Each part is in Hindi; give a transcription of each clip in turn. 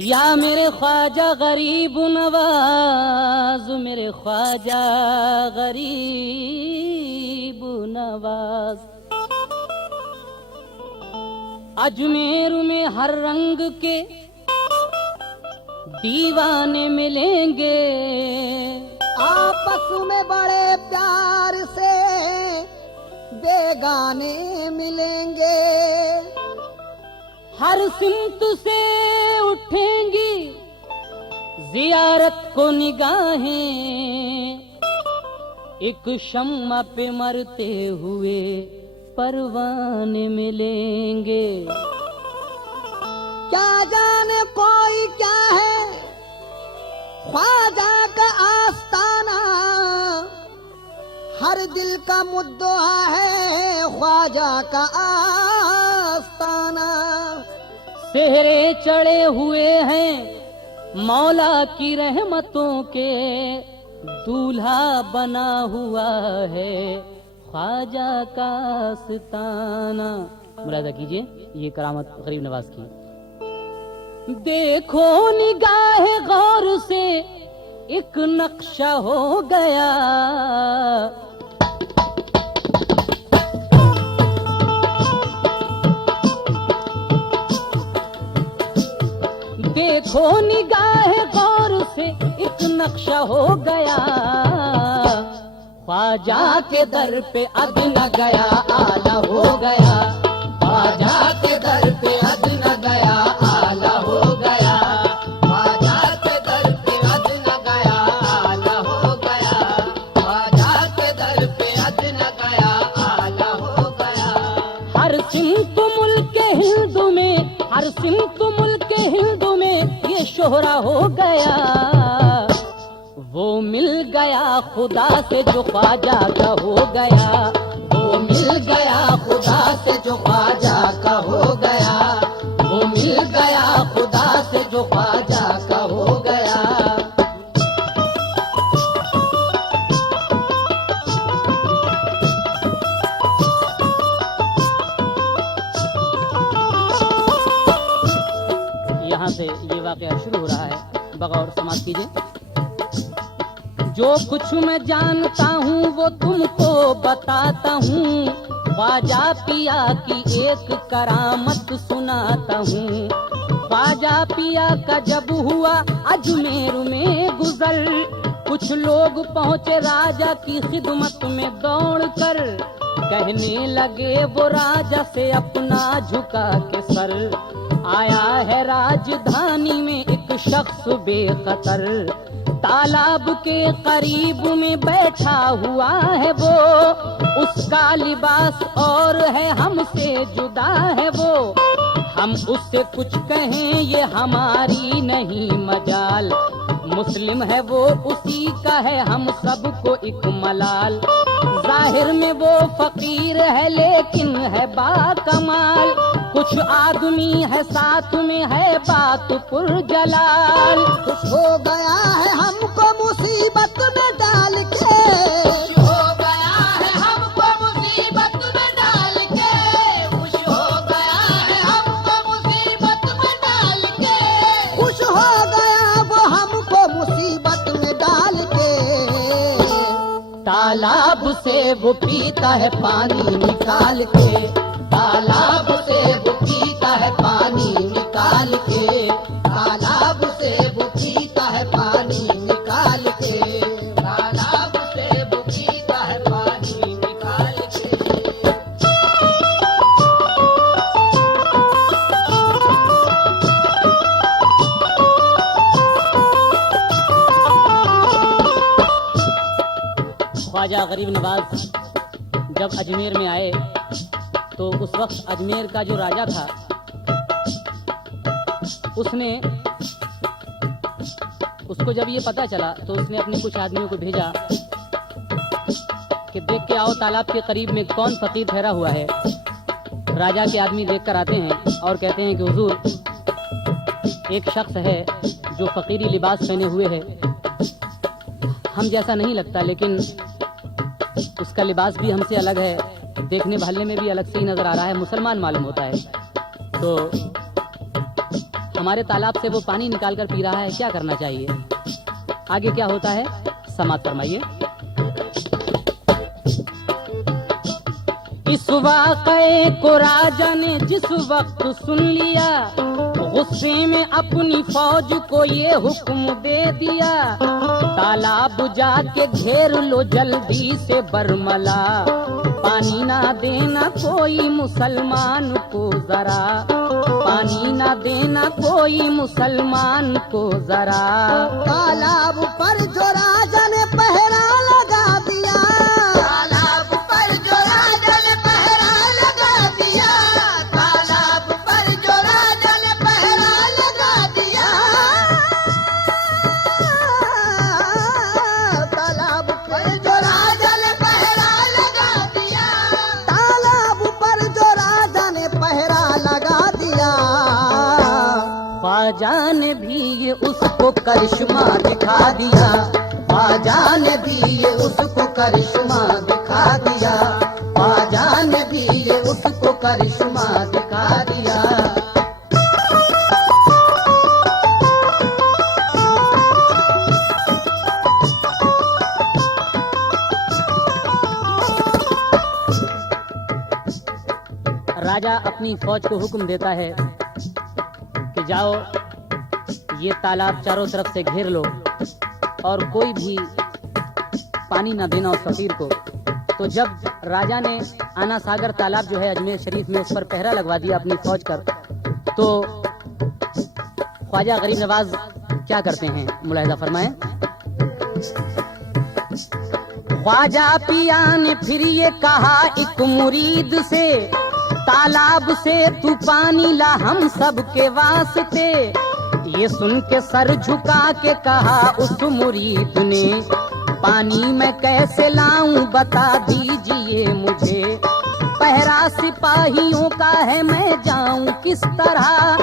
या मेरे ख्वाजा गरीब नवाज, मेरे ख्वाजा गरीब नवाज। अजमेर में हर रंग के दीवाने मिलेंगे, आपस में बड़े प्यार से बेगाने मिलेंगे। हर सिमत से उठेंगी जियारत को निगाहें, एक शम्मा पे मरते हुए परवाने मिलेंगे। क्या जाने कोई क्या है ख्वाजा का आस्ताना, हर दिल का मुद्दा है ख्वाजा का आस्ताना। सेहरे चढ़े हुए हैं मौला की रहमतों के, दूल्हा बना हुआ है ख्वाजा का आस्ताना। मुलाजा कीजिए ये करामत गरीब नवाज की। देखो निगाह गौर से एक नक्शा हो गया, देखो निगाह गौर से एक नक्शा हो गया। ख्वाजा के दर पे अद न गया आला हो गया, ख्वाजा के दर पे अद न गया आला हो गया, ख्वाजा के दर पे अद न गया आला हो गया, ख्वाजा के दर पे अद न गया आला हो गया। हर सिमत मुल्क हिंदू में, हर सिमत मुल्क हिंदू में ये शोहरा हो गया। वो मिल गया खुदा से जो ख्वाजा का हो गया, वो मिल गया खुदा से जो ख्वाजा का हो गया, वो मिल गया खुदा से जो ख्वाजा का हो गया। यहाँ से ये वाकया शुरू हो रहा है, बगौर समाप्त कीजिए। जो कुछ मैं जानता हूँ वो तुमको बताता हूँ, ख्वाजा पिया की एक करामत सुनाता हूँ। ख्वाजा पिया का जब हुआ अजमेर में गुजर, कुछ लोग पहुँचे राजा की खिदमत में दौड़ कर, कहने लगे वो राजा से अपना झुका के सर, आया है राजधानी में एक शख्स बेखतर, तालाब के करीब में बैठा हुआ है वो, उसका लिबास और है हमसे जुदा है वो। हम उससे कुछ कहें ये हमारी नहीं मजाल, मुस्लिम है वो उसी का है हम सबको एक मलाल। जाहिर में वो फकीर है लेकिन है बाकमाल, कुछ आदमी है साथ में है बात पुरजलाल। खुश हो गया है हमको मुसीबत में डाल के, खुश हो गया है हमको मुसीबत में डाल के, खुश हो गया है हमको मुसीबत में डाल के, खुश हो गया वो हमको मुसीबत में डाल के। तालाब से वो पीता है पानी निकाल के, तालाब से वो पीता है पानी निकाल के, तालाब से वो पीता है पानी निकाल के, तालाब से वो पीता है पानी निकाल के। ख्वाजा गरीब नवाज जब अजमेर में आए तो उस वक्त अजमेर का जो राजा था उसको जब ये पता चला तो उसने अपने कुछ आदमियों को भेजा कि देख के आओ तालाब के करीब में कौन फकीर ठहरा हुआ है। राजा के आदमी देख कर आते हैं और कहते हैं कि हुजूर एक शख्स है जो फकीरी लिबास पहने हुए है, हम जैसा नहीं लगता लेकिन उसका लिबास भी हमसे अलग है, देखने भालने में भी अलग से ही नजर आ रहा है, मुसलमान मालूम होता है। तो हमारे तालाब से वो पानी निकाल कर पी रहा है, क्या करना चाहिए? आगे क्या होता है समाप्त फरमाइए। इस वाक़े को राजा ने जिस वक्त सुन लिया, गुस्से में अपनी फौज को ये हुक्म दे दिया, तालाब जाके घेर लो जल्दी से बरमला, पानी ना देना कोई मुसलमान को जरा, पानी ना देना कोई मुसलमान को जरा। तालाब पर जो राजा ने पहरा लगा दिया, तालाब पर जो राजा ने पहरा लगा दिया, तालाब पर जो राजा ने पहरा लगा दिया, तालाब पर जो राजा ने पहरा लगा दिया, तालाब पर जो राजा ने पहरा लगा दिया, ख्वाजा ने भी ये उसको करिश्मा दिखा दिया, ख्वाजा ने भी ये उसको करिश्मा दिखा दिया, ख्वाजा ने भी ये उसको करिश्मा दिखा दिया। राजा अपनी फौज को हुक्म देता है कि जाओ ये तालाब चारों तरफ से घेर लो और कोई भी पानी ना देना उस फकीर को। तो जब राजा ने आना सागर तालाब जो है अजमेर शरीफ में उस पर पहरा लगवा दिया अपनी फौज कर, तो ख्वाजा गरीब नवाज क्या करते हैं मुलाहिजा फरमाएं। ख्वाजा पिया ने फिर ये कहा एक मुरीद से, तालाब से तू पानी ला हम सब के वास्ते। ये सुन के सर झुका के कहा उस मुरीद ने, पानी मैं कैसे लाऊं बता दीजिए मुझे, पहरा सिपाहियों का है मैं जाऊं किस तरह,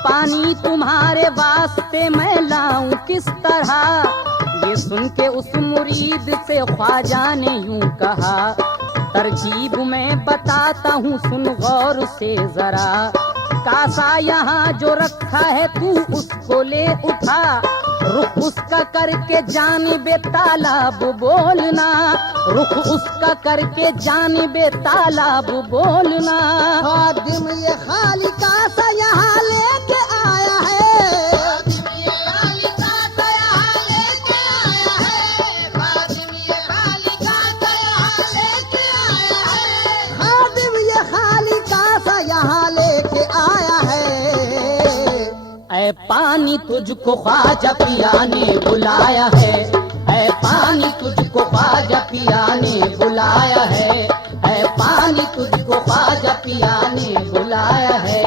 पानी तुम्हारे वास्ते मैं लाऊं किस तरह। ये सुन के उस मुरीद से ख्वाजा ने यूं कहा, तरकीब मैं बताता हूँ सुन गौर से जरा, कासा यहाँ जो रखा है तू उसको ले उठा, रुख उसका करके जानिबे तालाब बोलना, रुख उसका करके जानिबे तालाब बोलना। खादिम ये खाली कासा यहाँ लेके आया है, खादिम ये खाली कासा यहाँ लेके आया है, खादिम ये खाली कासा यहाँ लेके आया है, खादिम ये खाली कासा यहाँ लेके आया है। ऐ पानी तुझको ख्वाजा पिया ने बुलाया है, ऐ पानी तुझको ख्वाजा पिया ने बुलाया है, ऐ पानी तुझको ख्वाजा पिया ने बुलाया है।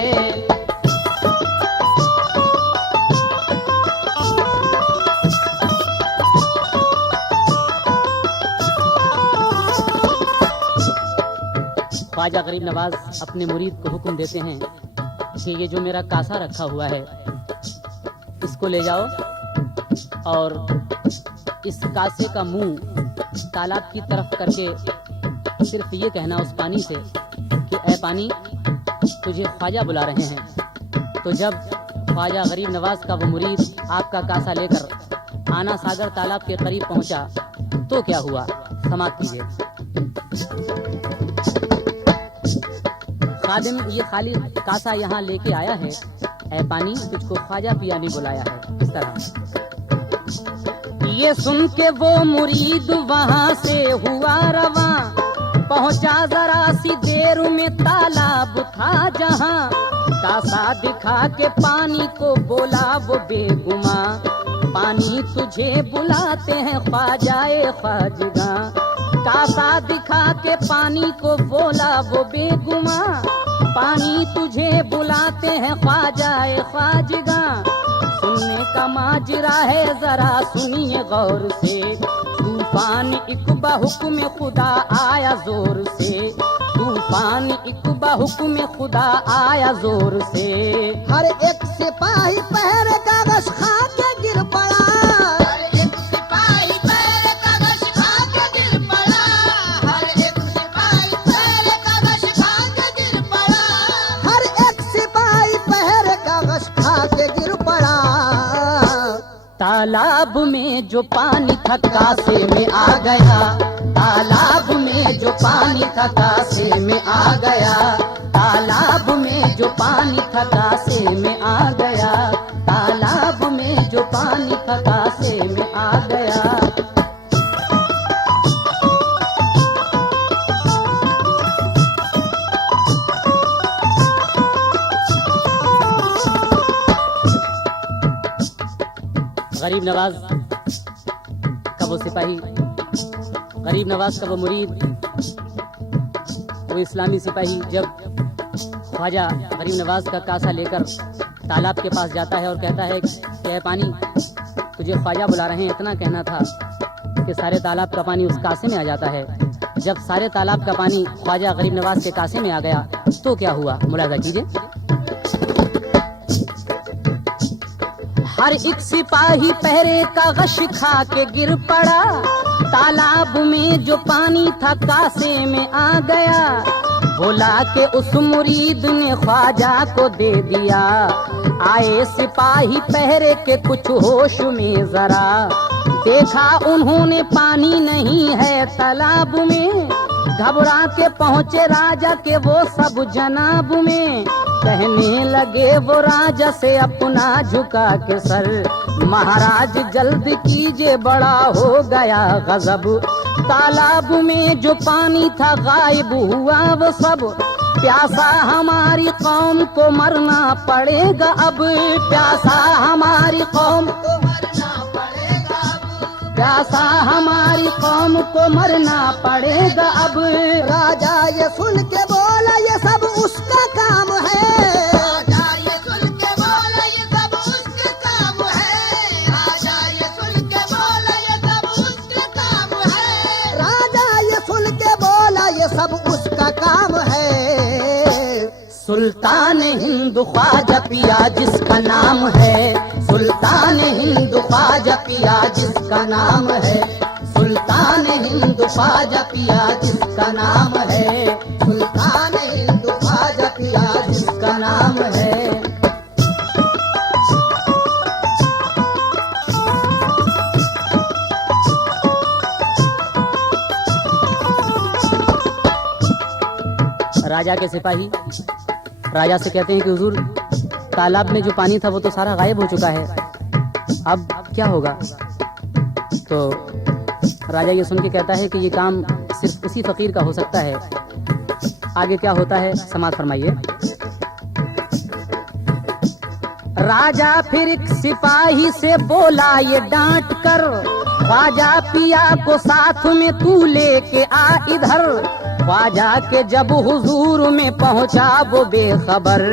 ख्वाजा गरीब नवाज अपने मुरीद को हुक्म देते हैं कि ये जो मेरा कासा रखा हुआ है इसको ले जाओ और इस कासे का मुंह तालाब की तरफ करके सिर्फ ये कहना उस पानी से कि ऐ पानी तुझे ख्वाजा बुला रहे हैं। तो जब ख्वाजा गरीब नवाज का वो मुरीद आपका कासा लेकर आना सागर तालाब के करीब पहुंचा तो क्या हुआ समाप्त कीजिए। खादिम ये खाली कासा यहाँ लेके आया है, ऐ पानी तुझको ख्वाजा पिया ने बुलाया है, इस तरह। ये सुन के वो मुरीद वहाँ से हुआ रवा, पहुँचा जरा सी देर में तालाब था जहाँ, कासा दिखा के पानी को बोला वो बेगुमा, पानी तुझे बुलाते हैं ख्वाजाए ख्वाजगा। कासा दिखा के पानी को बोला वो बेगुमा, पानी तुझे बुलाते हैं ख्वाजाए ख्वाजगा। सुनने का माजरा है जरा सुनिए गौर से, तूफान इकबा हुक्म खुदा आया जोर से, तूफान इकबा हुक्म खुदा आया जोर से। हर एक सिपाही पहरे कागज खा के गिर पड़ा, हर एक सिपाही पहरे कागज खा के गिर पड़ा, हर एक सिपाही पहरे कागज खा के गिर पड़ा, हर एक सिपाही पहरे कागज खा के गिर तालाब में जो पानी था कासे में आ गया, तालाब में जो पानी था कासे में आ गया, तालाब में जो पानी था कासे में आ गया, तालाब में जो पानी था कासे में आ गया। गरीब नवाज का वो सिपाही, गरीब नवाज का वो मुरीद, वो इस्लामी सिपाही जब ख्वाजा गरीब नवाज का कासा लेकर तालाब के पास जाता है और कहता है कि यह पानी तुझे ख्वाजा बुला रहे हैं, इतना कहना था कि सारे तालाब का पानी उस कासे में आ जाता है। जब सारे तालाब का पानी ख्वाजा गरीब नवाज के कासे में आ गया तो क्या हुआ, मुलाजा कीजिए। हर एक सिपाही पहरे का गश खा के गिर पड़ा, तालाब में जो पानी था कासे में आ गया। बोला के उस मुरीद ने ख्वाजा को दे दिया, आए सिपाही पहरे के कुछ होश में जरा, देखा उन्होंने पानी नहीं है तालाब में, घबरा के पहुँचे राजा के वो सब जनाब में। कहने लगे वो राजा से अपना झुका के सर, महाराज जल्द कीजिए बड़ा हो गया गजब, तालाब में जो पानी था गायब हुआ वो सब, प्यासा हमारी कौम को मरना पड़ेगा अब, प्यासा हमारी कौम को मरना पड़ेगा अब, प्यासा हमारी कौम को मरना पड़ेगा अब। राजा ये सुन के बोला ये सब उसका काम है, राजा ये सुन के बोला ये सब उसका काम है, राजा ये सुन के बोला ये सब उसका काम है, राजा ये सुन के बोला ये सब उसका काम है। सुल्तान हिंद ख्वाजा पिया जिसका नाम है, सुल्तान हिंद ख्वाजा पिया जिसका नाम है, सुल्तान हिंद ख्वाजा पिया जिसका नाम है, सुल्तान हिंद ख्वाजा पिया जिसका नाम है। राजा के सिपाही राजा से कहते हैं कि हुजूर तालाब में जो पानी था वो तो सारा गायब हो चुका है, अब क्या होगा। तो राजा ये सुन के कहता है कि ये काम सिर्फ उसी फकीर का हो सकता है। आगे क्या होता है समाज फरमाइए। राजा फिर एक सिपाही से बोला ये डांट कर, ख्वाजा पिया को साथ में तू लेके आ इधर। ख्वाजा के जब हुजूर में पहुंचा वो बेखबर,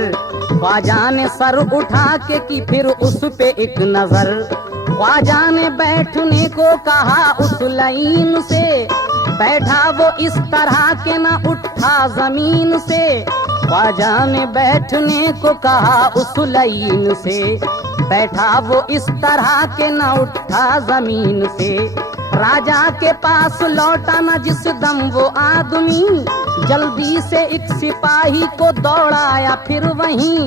ख्वाजा ने सर उठा के की फिर उस पे एक नजर। ख्वाजा ने बैठने को कहा उस लाइन से, बैठा वो इस तरह के न उठा जमीन से। ख्वाजा ने बैठने को कहा उस लाइन से, बैठा वो इस तरह के न उठा जमीन से। राजा के पास लौटा न जिस दम वो आदमी, जल्दी से एक सिपाही को दौड़ाया फिर वहीं।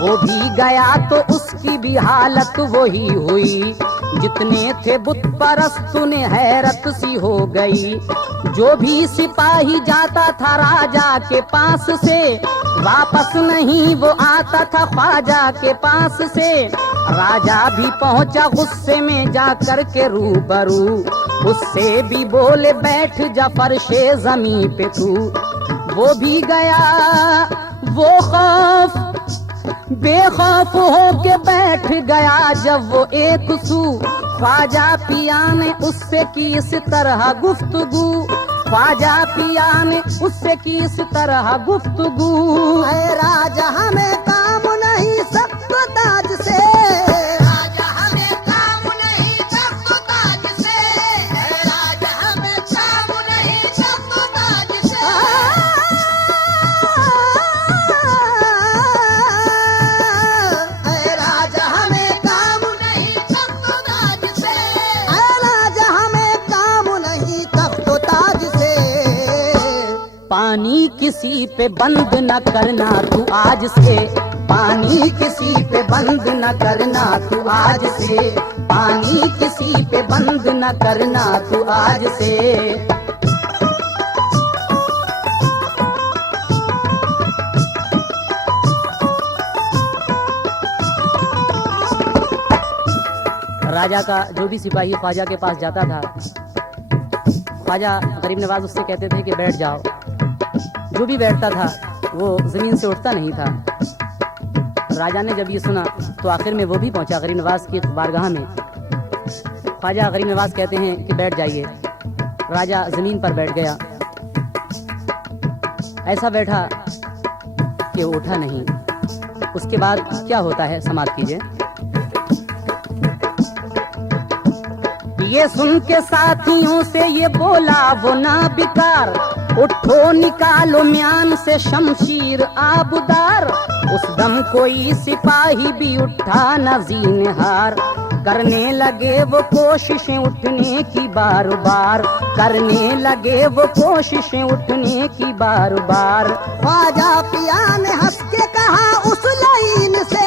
वो भी गया तो उसकी भी हालत वही हुई, जितने थे बुत परस्त ने हैरत सी हो गई। जो भी सिपाही जाता था राजा के पास से, वापस नहीं वो आता था ख्वाजा के पास से। राजा भी पहुंचा गुस्से में जाकर के रूबरू, उससे भी बोले बैठ जा फर्शे जमीन पे तू। वो भी गया वो खौफ बेखौफ हो के बैठ गया जब वो एक सू। ख्वाजा पिया ने उससे की इस तरह गुफ्तगू, ख्वाजा पिया ने उससे की इस तरह गुफ्तगू। ऐ राजा हमें काम नहीं सबको ताज से, राजा हमें काम नहीं सबको ताज से, ऐ राजा हमें काम नहीं सबको ताज से। ऐ राजा हमें काम नहीं सबको ताज से, ऐ राजा हमें काम नहीं सबको ताज से। पानी किसी पे बंद न करना तू आज से, पानी किसी पे बंद न करना तू आज से। पानी किसी पे बंद न करना तू आज से। राजा का जो भी सिपाही ख्वाजा के पास जाता था, ख्वाजा गरीब नवाज उससे कहते थे कि बैठ जाओ। जो भी बैठता था वो जमीन से उठता नहीं था। राजा ने जब ये सुना तो आखिर में वो भी पहुंचा गरीब नवाज की बारगाह में। ख्वाजा गरीब नवाज कहते हैं कि बैठ जाइए। राजा जमीन पर बैठ गया, ऐसा बैठा कि वो उठा नहीं। उसके बाद क्या होता है समाप्त कीजिए। ये सुन के साथियों से ये बोला वो ना बिकार, उठो निकालो म्यान से शमशीर आबुदार। उस दम कोई सिपाही भी उठा न ज़ीनहार, करने लगे वो कोशिशें उठने की बार बार, करने लगे वो कोशिशें उठने की बार बार। ख्वाजा पिया ने हंस के कहा उस लाइन से,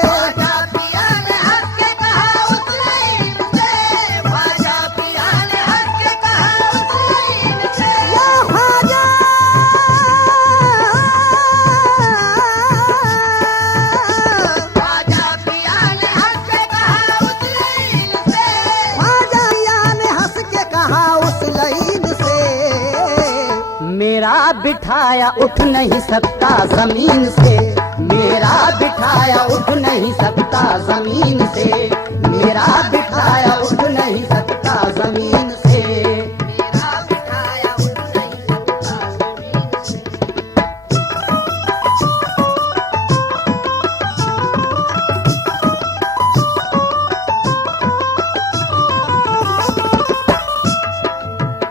ख्वाजा पिया ने हंस के कहा उस लाइन से, ख्वाजा पिया ने हंस के कहा उस लाइन से। या ख्वाजा ख्वाजा पिया ने हंस के कहा उस लाइन से, ख्वाजा पिया ने हंस के कहा उस लाइन से। मेरा बिठाया उठ नहीं सकता जमीन से, मेरा बिठाया उठ नहीं सकता जमीन से, मेरा बिठाया उठ नहीं सकता जमीन से, मेरा बिठाया उठ नहीं सकता जमीन से।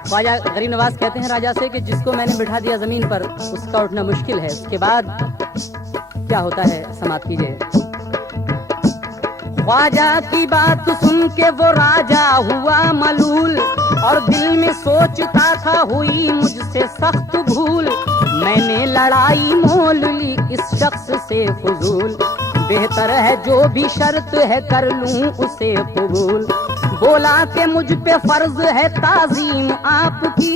ख्वाजा गरीब नवाज कहते हैं राजा से कि जिसको मैंने बिठा दिया जमीन पर उसका उठना मुश्किल है। उसके बाद क्या होता है समाप्त कीजिए। ख्वाजा की बात सुन के वो राजा हुआ मलूल, और दिल में सोचता था हुई मुझसे सख्त भूल। मैंने लड़ाई मोल ली इस शख्स से फजूल, बेहतर है जो भी शर्त है कर लूं उसे कबूल। बोला कि मुझ पे फर्ज है ताजीम आपकी,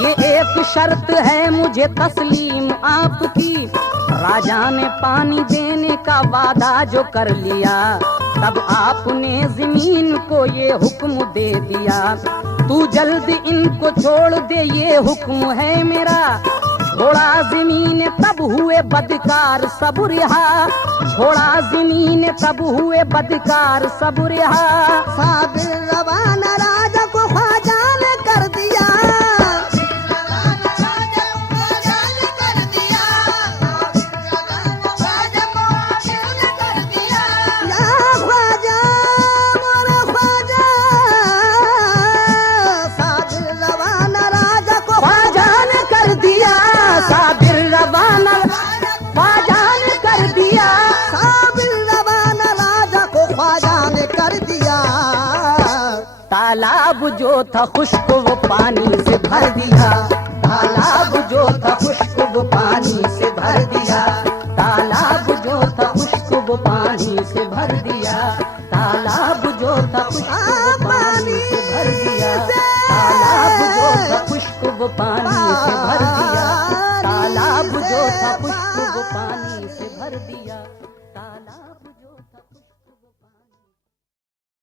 ये एक शर्त है मुझे तस्लीम आपकी। राजा ने पानी देने का वादा जो कर लिया, तब आपने जमीन को ये हुक्म दे दिया। तू जल्द इनको छोड़ दे ये हुक्म है मेरा। छोड़ा जमीन तब हुए बदकार सब रिहा, छोड़ा जमीन तब हुए बदकार सब रिहा। साबिर रवाना राजा को ख्वाजा ने कर दिया, तालाब जो था खुश्क वो पानी से भर दिया, तालाब जो था खुश्क वो पानी से भर दिया, तालाब जो था खुश्क वो पानी से भर दिया।